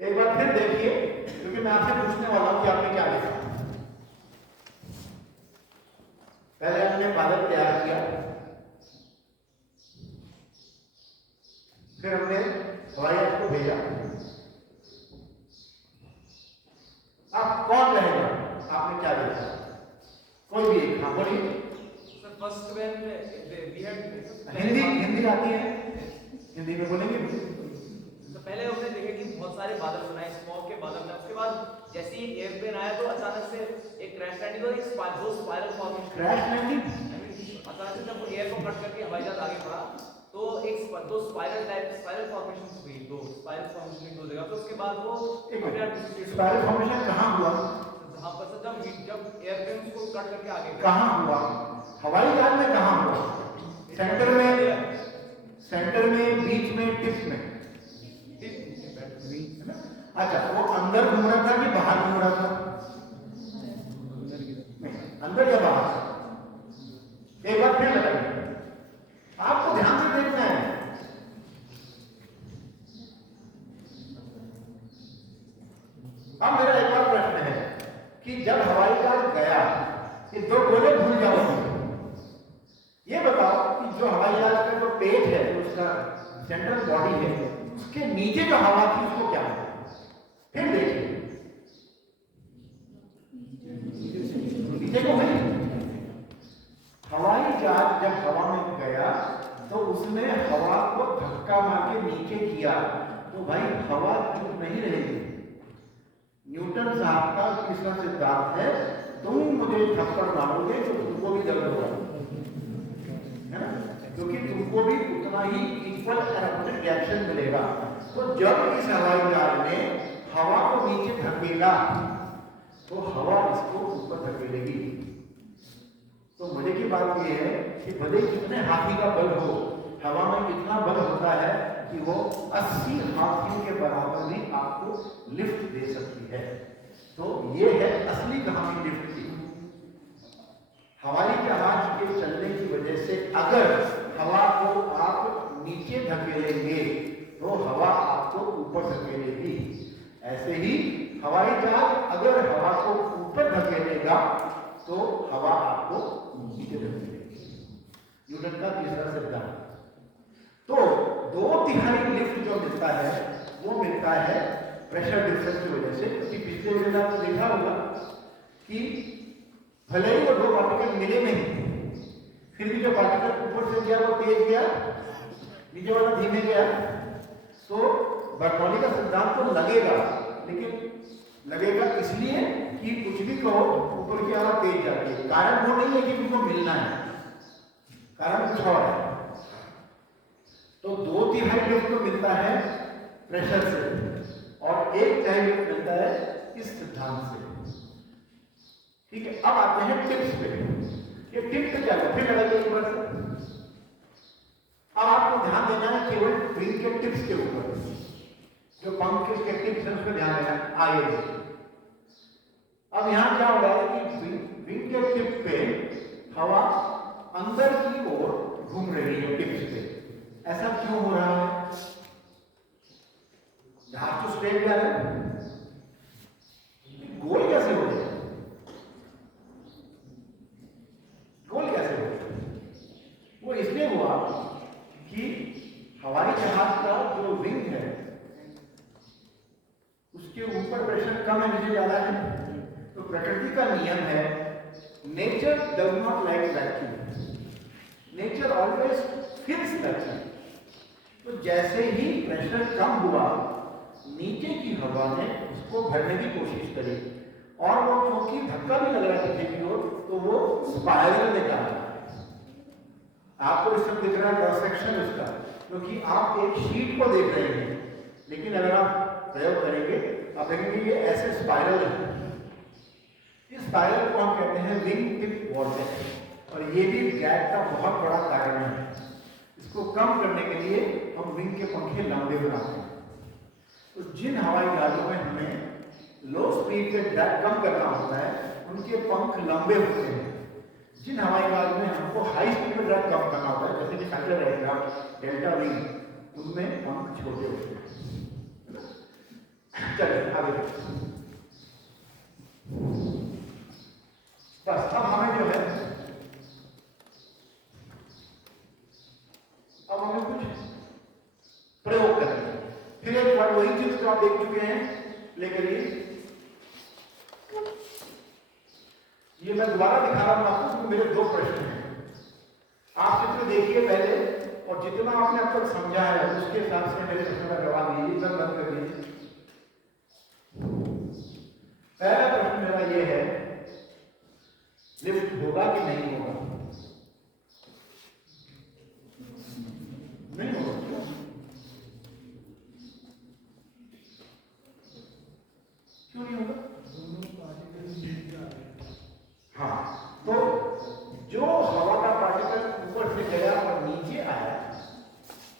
एक बार फिर देखिए, क्योंकि मैं आपसे पूछने वाला हूं कि आपने क्या देखा। पहले हमने बादल तैयार किया, फिर हमने हवाई जहाज को भेजा। अब कौन रहेगा? आपने क्या देखा? कोई भी एक, हाँ बोलिए। Sir first when we had Hindi आती है, हिंदी में बोलेंगे। तो पहले हमने देखे कि बहुत सारे बादल बनाए, स्मॉग के बादल बनाए। उसके बाद जैसे ही एयरप्लेन आया तो अचानक से एक क्रैश लैंडिंग और एक स्पाइरल फॉर्मेशन। क्रैश लैंडिंग अचानक से जब वो एयर को कट करके हवाई जहाज आगे बढ़ा तो दो स्पाइरल फॉर्मेशन हुई, दो स्पाइरल फॉर्मेशन दो जगह। तो उसके बाद वो स्पाइरल फॉर्मेशन कहाँ हुआ? जहाँ पर जब एयरप्लेन को कट करके आगे कहाँ हुआ? हवाई जहाज में कहाँ हुआ? सेंटर में, बीच में, टिप में? अच्छा, वो अंदर घूम रहा था कि बाहर घूम रहा था? अंदर या बाहर? एक बार फिर लगाइए, आपको ध्यान से देखना है। अब मेरा एक और प्रश्न है कि जब हवाई जहाज गया, ये दो गोले भूल जाओ, ये बताओ कि जो हवाई जहाज का पेट है, जो उसका सेंट्रल बॉडी है, उसके नीचे जो हवा थी उसको क्या हुआ? फिर देखिए नीचे को गई। हवाई जहाज जब हवा में गया तो उसने हवा को धक्का मार के नीचे किया, तो भाई हवा चुप नहीं रहेगी। न्यूटन साहब का तीसरा सिद्धांत है, तुम मुझे थप्पड़ मारोगे तो तुमको भी दर्द होगा, है ना? क्योंकि तुमको भी उतना ही इक्वल रिएक्शन मिलेगा। तो जब इस हवाई जहाज ने हवा को नीचे धकेला तो हवा इसको ऊपर धकेलेगी। तो मजे की बात यह है कि भले कितने हाथी का बल हो, हवा में इतना बल होता है कि वो 80 हाथियों के बराबर भी आपको लिफ्ट दे सकती है। तो ये है असली कहानी लिफ्ट की। हवाई जहाज के चलने की वजह से अगर हवा को आप नीचे धकेलेंगे तो हवा आपको ऊपर धकेलेगी। ऐसे ही हवाई जहाज अगर हवा को ऊपर धकेलेगा तो हवा आपको नीचे धकेलेगी। न्यूटन का तीसरा सिद्धांत। तो 2/3 लिफ्ट जो मिलता है वो मिलता है प्रेशर डिफरेंस की वजह से। क्योंकि पिछले वीडियो में आपने देखा होगा कि भले ही वो दो पार्टिकल मिले नहीं, फिर भी जो पार्टिकल ऊपर से गया वो तेज गया, नीचे वाला धीमे गया। तो बर्नौली का सिद्धांत तो लगेगा, लेकिन लगेगा इसलिए कि कुछ भी कहो ऊपर की हवा तेज जाती है। कारण वो नहीं है कि तुमको मिलना है, कारण कुछ और है। तो 2/3 लिफ्ट तो मिलता है प्रेशर से और 1/3 लिफ्ट मिलता है इस सिद्धांत से। ठीक है, अब आते हैं टिप्स पे। ये टिप्स क्या है, फिर लगाइए एक बार से। अब आपको ध्यान देना है केवल विंग के टिप्स के ऊपर, जो पंख के टिप्स है उस पर ध्यान देना। आइए अब यहां क्या हो रहा है कि विंग के टिप पे हवा अंदर की ओर घूम रही है टिप्स पे। ऐसा क्यों हो रहा है? जहाज तो स्ट्रेट जा रहा है, गोल कैसे हो गया? गोल कैसे हो गया? वो इसलिए हुआ कि हवाई जहाज का जो विंग है उसके ऊपर प्रेशर कम है, नीचे ज्यादा है। तो प्रकृति का नियम है, nature does not like vacuum, nature always fills vacuum. तो जैसे ही प्रेशर कम हुआ, नीचे की हवा ने उसको भरने की कोशिश करी और वो क्योंकि धक्का भी लग रहा है नीचे की ओर, तो वो स्पाइरल में जा रहा है। आपको इस सब दिख रहा है क्रॉस सेक्शन इसका, क्योंकि आप एक शीट को देख रहे हैं, लेकिन अगर आप प्रयोग करेंगे आप देखेंगे ये ऐसे स्पाइरल है। इस स्पाइरल को हम कहते हैं विंग टिप वॉर्टेक्स, और ये भी गैप का बहुत बड़ा कारण है। इसको कम करने के लिए हम विंग के पंखे लंबे बनाते हैं। तो जिन हवाई जहाजों में हमें लो स्पीड पे ड्रैग कम करना होता है, उनके पंख लंबे होते हैं। जिन हवाई जहाज में हमको हाई स्पीड पे ड्रैग कम करना होता है, जैसे कि फाइटर एयरक्राफ्ट, डेल्टा विंग, उनमें पंख छोटे होते हैं। चलिए आगे बस। अब हमें जो है, अब हमें कुछ प्रयोग करना है। फिर एक बार वही चीज को आप देख चुके हैं, लेकर ये मैं दोबारा दिखा रहा हूं आपको, क्योंकि मेरे दो प्रश्न हैं। आप चित्र देखिए पहले, और जितना आपने अब तक समझा है उसके हिसाब से मेरे प्रश्न का जवाब दीजिए। सब बंद कर दीजिए। पहला प्रश्न मेरा ये है, लिफ्ट होगा कि नहीं होगा? नहीं होगा। क्यों नहीं होगा? हाँ, तो जो हवा का पार्टिकल ऊपर से गया और नीचे आया,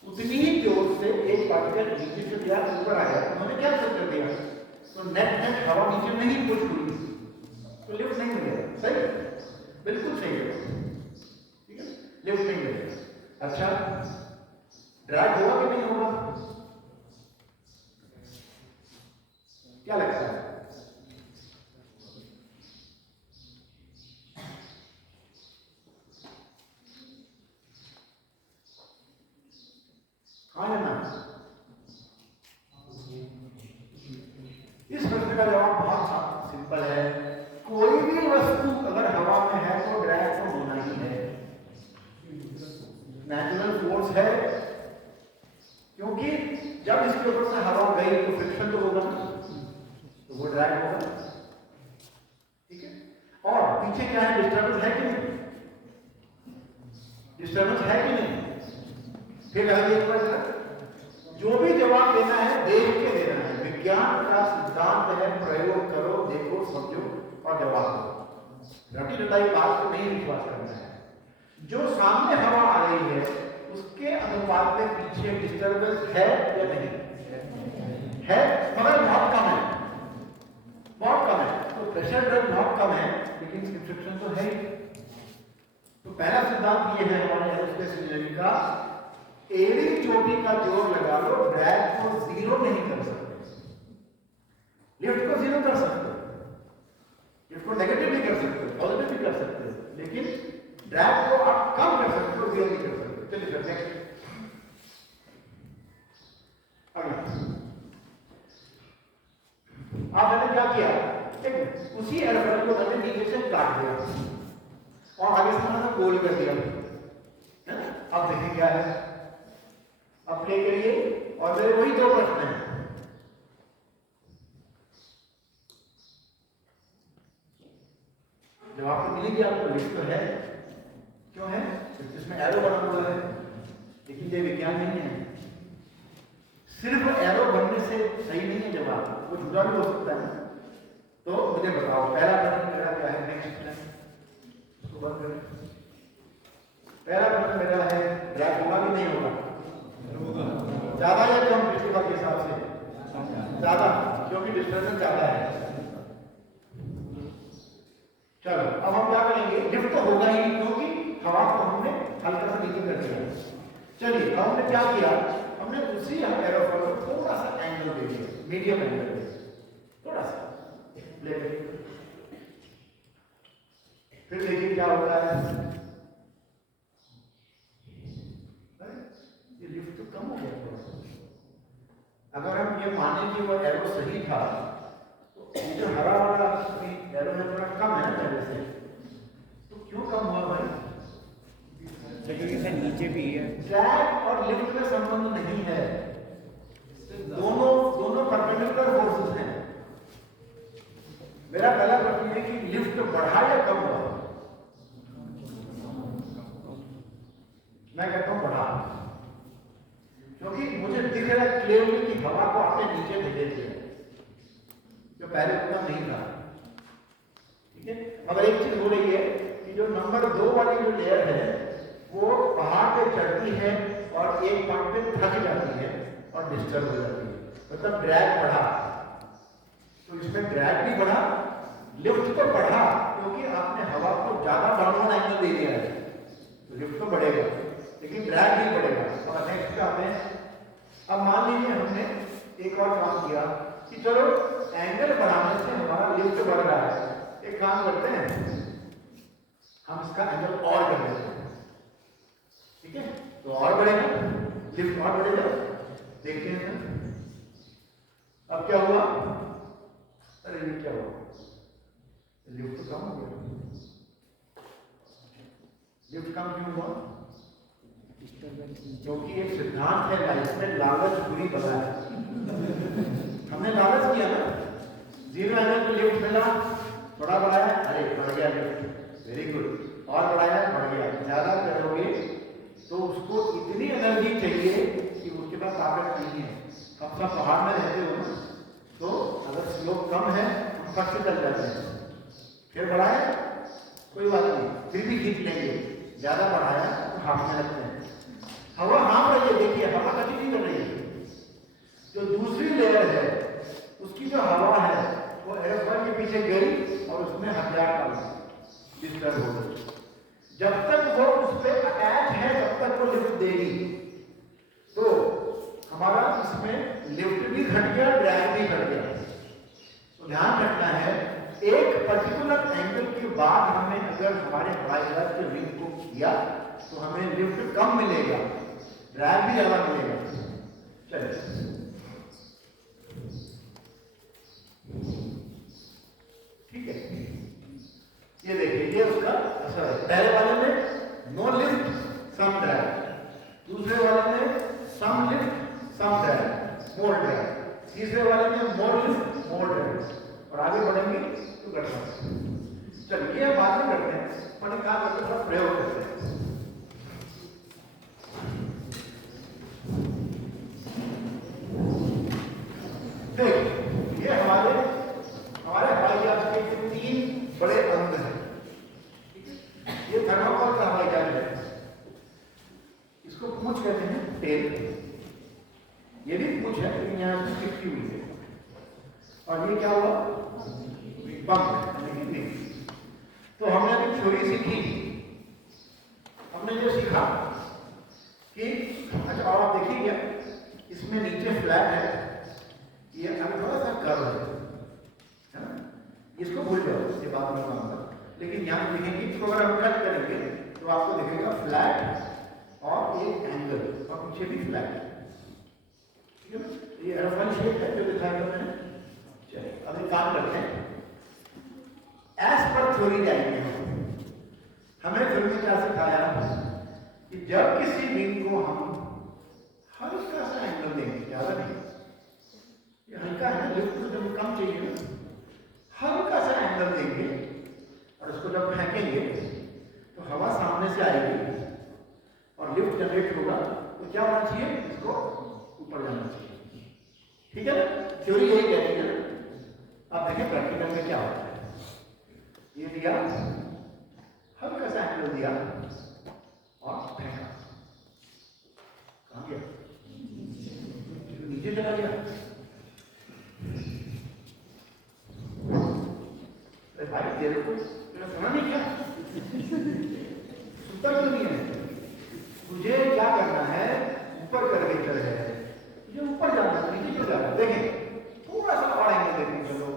उतनी ही जोर से एक पार्टिकल नीचे से गया ऊपर आया, उन्होंने क्या कर दिया? तो नेट हवा नीचे नहीं पुश हुई, तो लिफ्ट नहीं मिलेगा। सही, बिल्कुल सही है, ठीक है, लिफ्ट नहीं मिलेगा। अच्छा, ड्रैग होगा कि नहीं होगा? क्या लगता है? हाँ या ना? इस प्रश्न का जवाब बहुत सिंपल है। कोई भी वस्तु अगर हवा में है तो ड्रैग तो होना ही है, नेचुरल फोर्स है, क्योंकि जब इसके ऊपर से हवा गई तो फ्रिक्शन तो होगा ना, तो वो ड्रैग होगा। ठीक है, और पीछे क्या है, डिस्टर्बेंस है कि नहीं? डिस्टर्बेंस है कि नहीं? फिर एक बार जो भी जवाब देना है देख के देना है। विज्ञान का सिद्धांत है प्रयोग करो, देखो, समझो और जवाब दो। रटी रटाई बात को नहीं विश्वास करना है। जो सामने हवा आ रही है उसके अनुपात में पीछे डिस्टर्बेंस है या नहीं है, मगर बहुत कम है, बहुत कम है। तो प्रेशर ड्रॉप बहुत कम है, लेकिन फ्रिक्शन तो है ही। तो पहला सिद्धांत ये है हमारे एरोस्पेस इंजीनियरिंग का, एड़ी चोटी का जोर लगा लो, ड्रैग को जीरो नहीं कर सकते। लिफ्ट को जीरो कर सकते हो, लिफ्ट को नेगेटिव भी कर सकते हो, पॉजिटिव भी कर सकते हो, लेकिन ड्रैग को आप कम कर सकते हो, जीरो नहीं कर सकते। चलिए सर नेक्स्ट अगला। आप मैंने क्या किया, एक उसी एरोप्लेन को मैंने नीचे से काट दिया और आगे से मैंने गोल कर दिया, है ना? अब देखिए क्या है, अब प्ले करिए और मेरे वही दो प्रश्न हैं। जवाब तो मिलेगी आपको, लिस्ट तो है, क्यों है? इसमें एरो बना हुआ है, लेकिन ये विज्ञान नहीं है। सिर्फ एरो बनने से सही नहीं है जवाब, वो जुड़ा भी हो सकता है। तो मुझे बताओ पहला प्रश्न मेरा क्या है, नेक्स्ट उसको बंद करें। पहला प्रश्न मेरा है, ड्रैग होगा कि नहीं होगा? ज्यादा या कम डिस्टर्बेंस के हिसाब से? ज्यादा, क्योंकि डिस्टर्बेंस ज्यादा है। चलो अब हम क्या करेंगे, लिफ्ट तो होगा ही, क्योंकि हवा को हमने हल्का सा नीचे कर दिया। चलिए अब हमने क्या किया, हमने उसी एरोफॉइल को थोड़ा सा एंगल दे दिया, मीडियम एंगल दे दिया, थोड़ा सा लेकिन फिर देखिए क्या होता है, ये लिफ्ट तो कम हो गया थोड़ा सा। अगर हम ये माने कि वो एरो सही था, तो ये जो हरा वाला एरो है थोड़ा कम है ना पहले से, तो क्यों कम हुआ भाई? क्योंकि सर नीचे भी है, ड्रैग और लिफ्ट में संबंध नहीं है, दोनों परपेंडिकुलर फोर्सेस हैं। मेरा पहला प्रश्न है कि लिफ्ट बढ़ा या कम हुआ? मैं कहता हूं बढ़ा, क्योंकि मुझे दिख रहा है क्लियरली कि हवा को आपने नीचे धकेल दिया, जो पहले उतना नहीं था। ठीक है, मगर एक चीज हो रही है कि जो नंबर 2 वाली जो लेयर है वो पहाड़ पे चढ़ती है और एक पॉइंट पे थक जाती है और डिस्टर्ब हो जाती है, मतलब ड्रैग बढ़ा। तो इसमें ड्रैग भी बढ़ा, लिफ्ट तो बढ़ा, क्योंकि आपने हवा को ज्यादा डाउनवर्ड एंगल दे दिया है, तो लिफ्ट तो बढ़ेगा, लेकिन ड्रैग भी बढ़ेगा। और नेक्स्ट आते हैं, अब मान लीजिए हमने एक और काम किया कि चलो एंगल बढ़ाने से हमारा लिफ्ट बढ़ रहा है, एक काम करते हैं हम इसका एंगल और कर देते हैं। ठीक है, तो और बढ़ेगा, लिफ्ट और बढ़ेगा। देखते हैं अब क्या हुआ, अरे ये क्या हुआ, लिफ्ट तो कम हो गया। लिफ्ट कम क्यों हुआ? क्योंकि एक सिद्धांत है लाइफ में, लालच बुरी बला है। हमने लालच किया ना, जीरो एंगल पे लिफ्ट मिला, थोड़ा बढ़ाया, अरे बढ़ गया लिफ्ट, वेरी गुड, और बढ़ाया बढ़ गया। ज्यादा करोगे तो उसको इतनी एनर्जी चाहिए कि उसके पास ताकत नहीं है। अब सब पहाड़ में रहते हो ना, तो अगर स्लोप कम है तो फट से चल जाते हैं, फिर बढ़ाया कोई बात नहीं, फिर भी खींच लेंगे, ज्यादा बढ़ाया तो हाँफने लगते हैं। हवा हाँफ रही है, देखिए हवा कभी नहीं कर रही है। जो दूसरी लेयर है उसकी जो हवा है वो एरोफॉइल के पीछे गई और उसमें हथियार डाल डिस्टर्ब हो गई। जब तक वो उस पर अटैच है तब तक वो लिफ्ट देगी। तो हमारा इसमें लिफ्ट भी घट गया, ड्रैग भी घट गया। तो ध्यान रखना है, एक पर्टिकुलर एंगल के बाद हमने अगर हमारे हवाई जहाज के विंग को किया तो हमें लिफ्ट कम मिलेगा, ड्रैग भी ज्यादा मिलेगा। चलिए ठीक है, ये देखिए ये उसका असर है। पहले वाले में नो लिफ्ट सम ड्रैग, दूसरे वाले में सम लिफ्ट सम ड्रैग मोर ड्रैग, तीसरे वाले में मोर लिफ्ट मोर ड्रैग, और आगे बढ़ेंगे तो घटना। चलिए ये बात नहीं करते हैं, पर क्या करते हैं, थोड़ा प्रयोग करते हैं। देखिए ये हमारे हवाई जहाज के 3 बड़े अंग हैं। ये थर्मोकोल का हवाई जहाज है, इसको पूंछ कहते हैं, टेल। ये भी पूंछ है लेकिन यहाँ से चिपकी हुई है। और ये क्या हुआ, पंख, लेकिन नहीं। तो हमने अभी थ्योरी सीखी, हमने जो सीखा कि अच्छा, और आप देखिए इसमें नीचे फ्लैट है, ये अभी थोड़ा सा कर्व है ना, इसको भूल जाओ, इसके बाद में कहूँगा। लेकिन यहाँ देखेंगे, इसको अगर हम कट करेंगे तो आपको दिखेगा फ्लैट और एक एंगल, और पीछे भी फ्लैट, ठीक है ना। ये एरोफॉइल शेप है जो दिखाया मैंने। चलिए अब एक काम करते हैं, एज पर थ्योरी जाएंगे। हमें थ्योरी में क्या सिखाया कि जब किसी विंग को हम हल्का सा एंगल देंगे, ज्यादा नहीं, ये हल्का है, लिफ्ट तो जब कम चाहिए ना, हल्का सा एंगल देंगे और उसको जब फेंकेंगे तो हवा सामने से आएगी और लिफ्ट जनरेट होगा। तो क्या होना चाहिए, इसको ऊपर जाना चाहिए, ठीक है ना। थ्योरी यही कहती है। अब देखें प्रैक्टिकल में क्या होता है। ये दिया, हल्का सा एंगल दिया और फेंका, कहाँ गया, नीचे चला गया। भाई तेरे को सुना नहीं क्या, सुनता क्यों नहीं है? तुझे क्या करना है, ऊपर करके चल है, तुझे ऊपर जाना है, नीचे क्यों जाना है? देखें थोड़ा सा और एंगल देखने चलो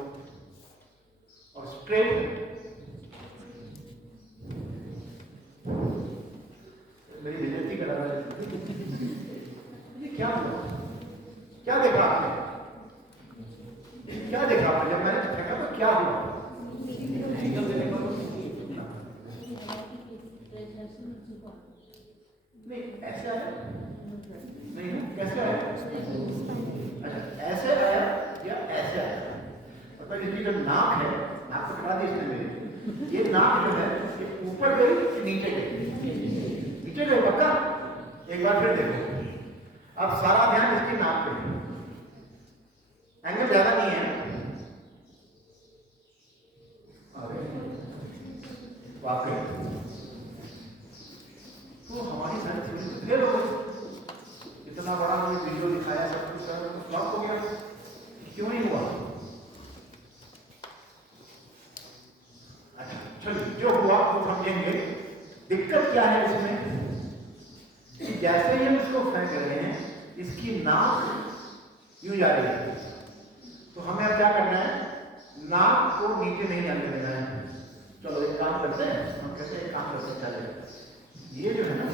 और स्ट्रेट। मेरी बेइज्जती करा रहा है, ये क्या हुआ, क्या देखा आपने, क्या देखा आपने जब मैंने फेंका तो क्या हुआ? नहीं ऐसे आया, नहीं ना, कैसे आया? अच्छा ऐसे आया या ऐसे आया? मतलब इसकी जो नाक है, नाक को खड़ा दी इसने मेरी, ये नाक जो है ये ऊपर गई कि नीचे गई? नीचे गई पक्का। एक बार फिर देखो, अब सारा ध्यान इसकी नाक पे, एंगल ज्यादा नहीं है, वाकई तो हमारी सारी थ्योरी ले लो। इतना बड़ा हमें वीडियो दिखाया, सब कुछ कर, तो फ्लॉप हो गया, क्यों नहीं हुआ? अच्छा चलिए, जो हुआ वो समझेंगे। दिक्कत क्या है इसमें कि जैसे ही हम इसको फेंक रहे हैं, इसकी नाक यूं जा रही है, तो हमें अब क्या करना है, नाक को नीचे नहीं जाने देना है। चलो एक काम करते हैं, हम कहते हैं एक काम करते हैं, चले ये जो है ना,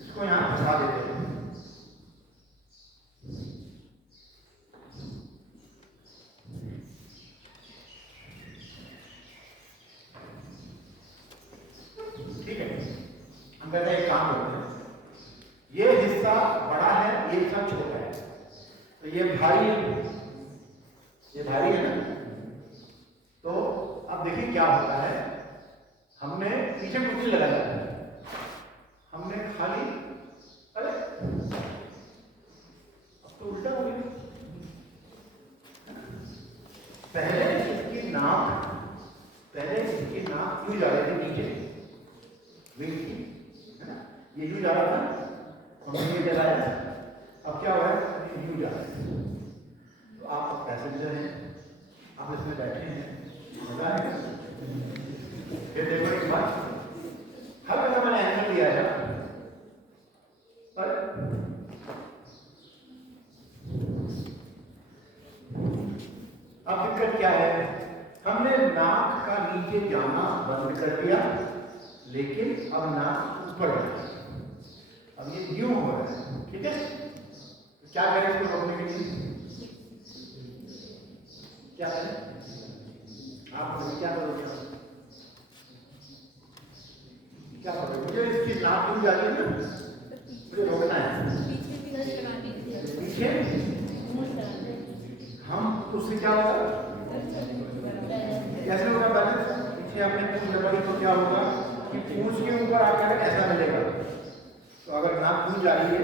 इसको यहाँ फंसा देते हैं। ठीक है, हम कहते हैं एक काम करते हैं, ये हिस्सा बड़ा है, ये हिस्सा छोटा है, तो ये भारी है ना। तो अब देखिए क्या होता है, हमने पीछे कुछ नहीं लगाया, हमने खाली, अरे अब तो उल्टा हो गया। पहले इसकी नाक यूं जा रही थी नीचे, विंग की, है ना, ये यूं जा रहा था, हमने ये जलाया, अब क्या हो रहा है, यूं जा रहा है। तो आप पैसेंजर हैं, आप इसमें बैठे हैं, मजा है। फिर देखो एक बात, हर जगह मैंने एंगल दिया है, पर अब दिक्कत क्या है, हमने नाक का नीचे जाना बंद कर दिया, लेकिन अब नाक ऊपर जा रहा है। अब ये न्यू हो रहा है, ठीक है। क्या करें इसको रोकने के लिए? क्या करें? आप मुझे क्या करोगे? क्या करोगे? मुझे इसकी नाक टूट जाती है ना, मुझे रोकना है। पीछे हम उससे क्या होगा? कैसे होगा बैलेंस? पीछे हमने पूंछ लगाई तो क्या होगा कि पूंछ के ऊपर आकर ऐसा मिलेगा। तो अगर नाक पूंछ जा रही है,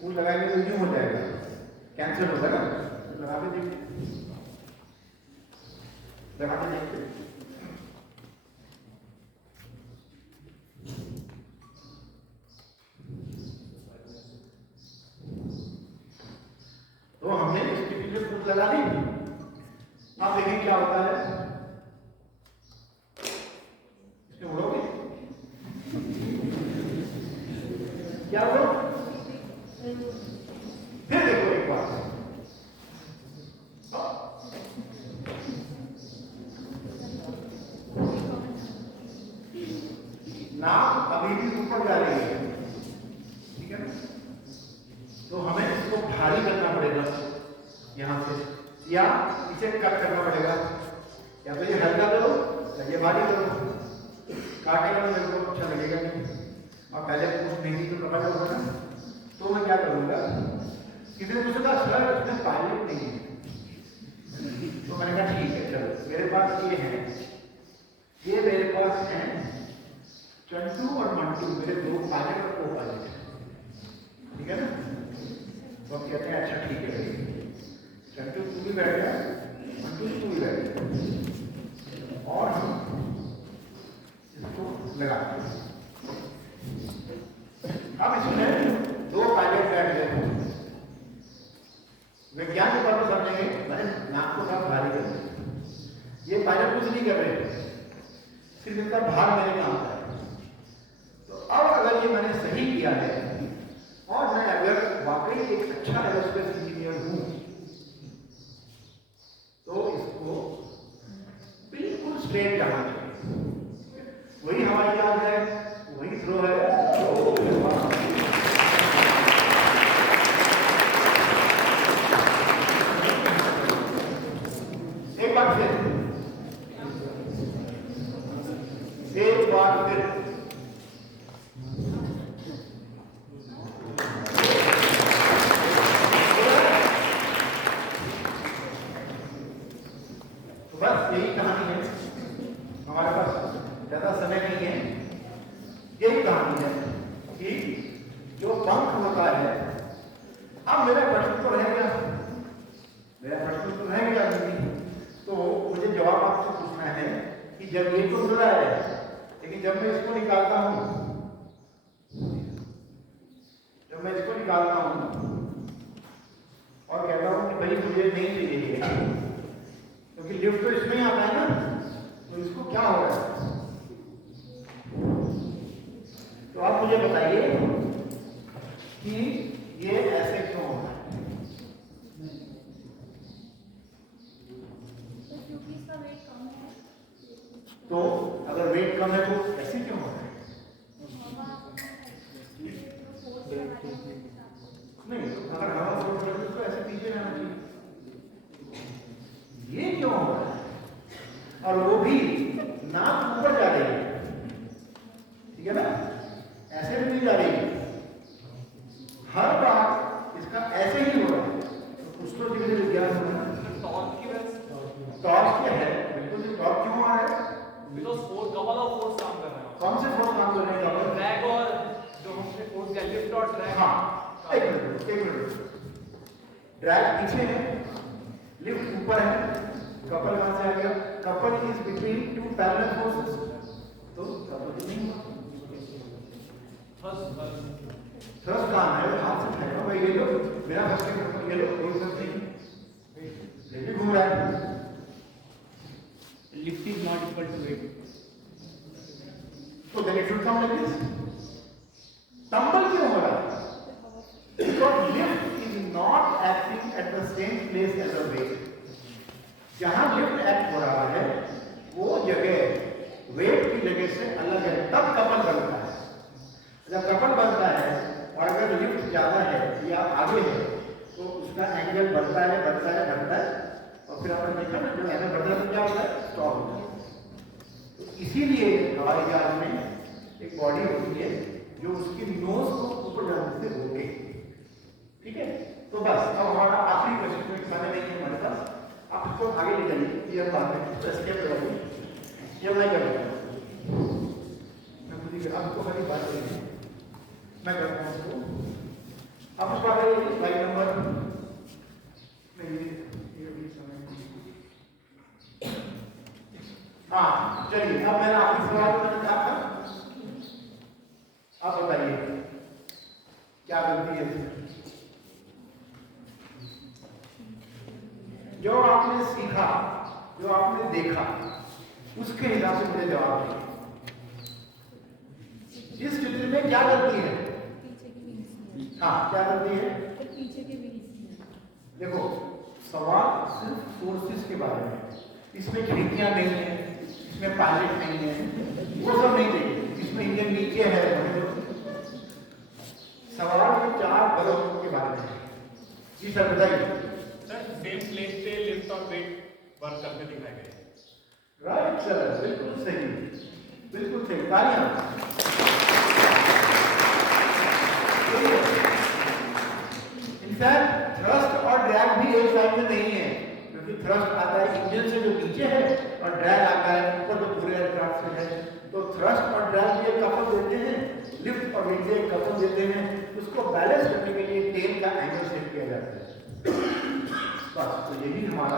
पूंछ लगाएंगे तो यूं हो जाएगा, कैंसिल होगा ना। तो लगा के देखिए, लगा के देखिए। तो हमने इसके पीछे पूंछ लगा दी। आप देखें क्या होता है। इसमें उड़ोगे क्या हो? फिर देखो एक बार, नाक अभी भी ऊपर जा रही है, ठीक है ना? तो हमें इसको भारी करना पड़ेगा यहां से, या इसे कट करना पड़ेगा, या तो ये हल्का करो या ये भारी करो। काटेगा तो मेरे को अच्छा लगेगा नहीं, और पहले पूछ नहीं तो पता होगा ना। तो मैं क्या करूंगा, किसी ने पूछा सर इसमें पायलट नहीं है, तो मैंने कहा ठीक है चलो मेरे पास ये है, ये मेरे पास है चंटू और मंटू, मेरे दो पायलट और को पायलट है, ठीक है ना। तो हम कहते हैं अच्छा ठीक है भाई, चंटू तू भी बैठ गया, मंटू तू भी बैठ गया, और हम इसको लगाते हैं। अब इसमें दो पायलट बैठ गए, विज्ञान के बारे में समझेंगे, मैंने नाक को साथ भारी कर दिया। ये पायलट कुछ नहीं कर रहे, सिर्फ इनका भार मेरे काम का है। तो अब अगर ये मैंने सही किया है और मैं अगर वाकई एक अच्छा एरोस्पेस इंजीनियर हूं, तो इसको बिल्कुल स्ट्रेट जाना चाहिए। वही हवाई जहाज है, वही थ्रो है, एक बार फिर तो बस यही कहानी है, हमारे पास ज्यादा समय नहीं है। यही कहानी है कि जो पंख होता है, अब मेरा प्रश्न तो रह गया, तो मुझे जवाब आपसे पूछना है कि जब ये तो खुला है, लेकिन जब मैं इसको निकालता हूं, और कहता हूं कि भाई मुझे नहीं चाहिए ये, क्योंकि लिफ्ट तो इसमें ही आता है ना, तो इसको क्या हो रहा है? तो आप मुझे बताइए कि ये ऐसे क्यों हो रहा है? क्योंकि इसका वेट कम है, तो अगर वेट कम है तो ऐसे क्यों हो रहा है? नहीं, अगर हवा फोर्स है तो ऐसे पीछे रहना चाहिए। ये क्यों हो रहा है? और वो भी नाक ऊपर जा रही है, ठीक है ना, ऐसे भी नहीं जा रही है, हर बार इसका ऐसे ही हो रहा है। तो कुछ तो धीरे धीरे विज्ञान हो रहा है। टॉर्क क्या है? बिल्कुल टॉर्क क्यों आ रहा है? Because force double of force काम कर रहा है। कौन से फोर्स काम कर रहे हैं? ड्रैग और जो हमने फोर्स किया लिफ्ट और ड्रैग। हाँ, एक मिनट। ड्रैग पीछे है, लिफ्ट ऊपर है, कपल कहां से आ गया? Couple is between two parallel forces, तो कपल नहीं हुआ। थ्रस्ट कहां है? हाथ से फेंको भाई, ये लो, बिना फंस के ये लो, कोई फंस नहीं, ये भी घूम रहा है। Lift is not equal to weight, तो then it should come like this. Tumble क्यों हो रहा है? Because lift is not acting at the same place as a weight. जहां लिफ्ट एक्ट हो रहा है वो जगह वेट की जगह से अलग है, तब कपल बनता है। जब कपल बनता है और अगर लिफ्ट ज्यादा है या आगे है, तो उसका एंगल बढ़ता है बढ़ता है बढ़ता है, और फिर आपने देखा ना, जो एंगल बढ़ता है तो क्या होता है, स्टॉप होता है। तो इसीलिए हवाई जहाज में एक बॉडी होती है जो उसकी नोज को ऊपर जाने से रोके। ठीक है, तो बस अब हमारा आखिरी क्वेश्चन, कोई समय नहीं है हमारे पास, आप इसको आगे ले जाइए, ये बात है तो स्केप करोगे, ये मैं करूँगा, मैं खुद ही आपको मेरी बात करेंगे, मैं करता हूँ इसको। आप उसको आगे ले स्लाइड नंबर नहीं, ये भी समय, हाँ चलिए, अब मैंने आपकी सवाल मैंने कहा था, आप बताइए क्या गलती है इसमें? जो आपने सीखा, जो आपने देखा, उसके हिसाब से मुझे जवाब दें। इस चित्र में क्या गलती है? पीछे की विंग्स, हाँ, क्या गलती है? पीछे के विंग्स। देखो, सवाल सिर्फ फोर्सेस के बारे में है। इसमें खिड़कियां नहीं है, इसमें पायलट नहीं है, वो सब नहीं चाहिए, इसमें इंजन नीचे है। सवाल में 4 बलों के बारे में है। जी सर बताइए। सर सेम प्लेस पे लिफ्ट और वेट वर्क करके दिखाए गए हैं। राइट सर, बिल्कुल सही, बिल्कुल सही, तालियां। इनफैक्ट थ्रस्ट और ड्रैग भी एक साइड में नहीं है, क्योंकि थ्रस्ट आता है इंजन से जो नीचे है और ड्रैग आता है ऊपर जो पूरे एयरक्राफ्ट से है। तो थ्रस्ट और ड्रैग भी एक कपल देते हैं, लिफ्ट और विंग एक कपल देते हैं। उसको बैलेंस करने के लिए टेल का एंगल सेट किया जाता है। बस, तो यही हमारा